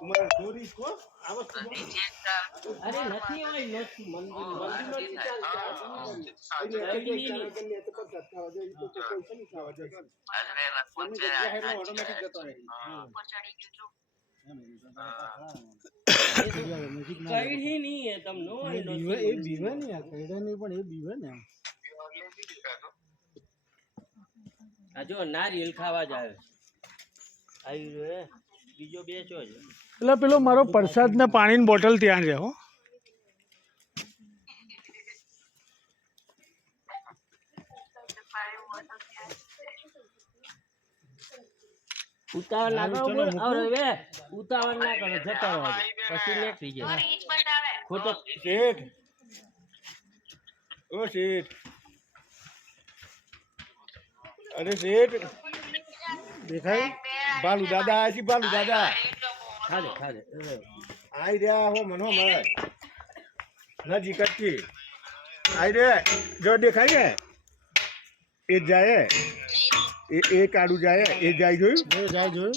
તમારે ચોરીસ કો આ વસ્તુ બહુ- અરે નથી હોય નથી મંદિર મંદિર નથી ચાલતા એટલે એક એક ચાર ગમે તો પચાસ થવા જોઈએ, તો તો કોઈ શનિ થવા જોઈએ. એમની જગ્યા એટલે automatic જતો રહે. કઈ નહીં એ તમને હોય એ બીવે એ બીવે ને આ કઈડા નહીં પણ એ બીવે ને આ જો નારિયેલ ખાવા જ આવે આવી રહ્યો હે. બીજો બેચો છે એટલે પેલો મારો પ્રસાદ ને પાણીની બોટલ ત્યાં છે હો ઉતાવળ ના કરો ચલો, બોલ. મૂકું? હવે વે, ઉતાવળ ના કરો જતો રહો પછી નીકળી જાય ખોટો શેઠ ઓ શેઠ અરે શેઠ દેખાય બાલુ દાદા આયા છે બાલુ દાદા ખાજે ખાજે એ. આઈ રહ્યા હો મનો મળે નજીક જ આઈ રે જો દેખાય ને એ જ જાય એ એ કાળું જાય એ જાય જોયું એ જાય જોયું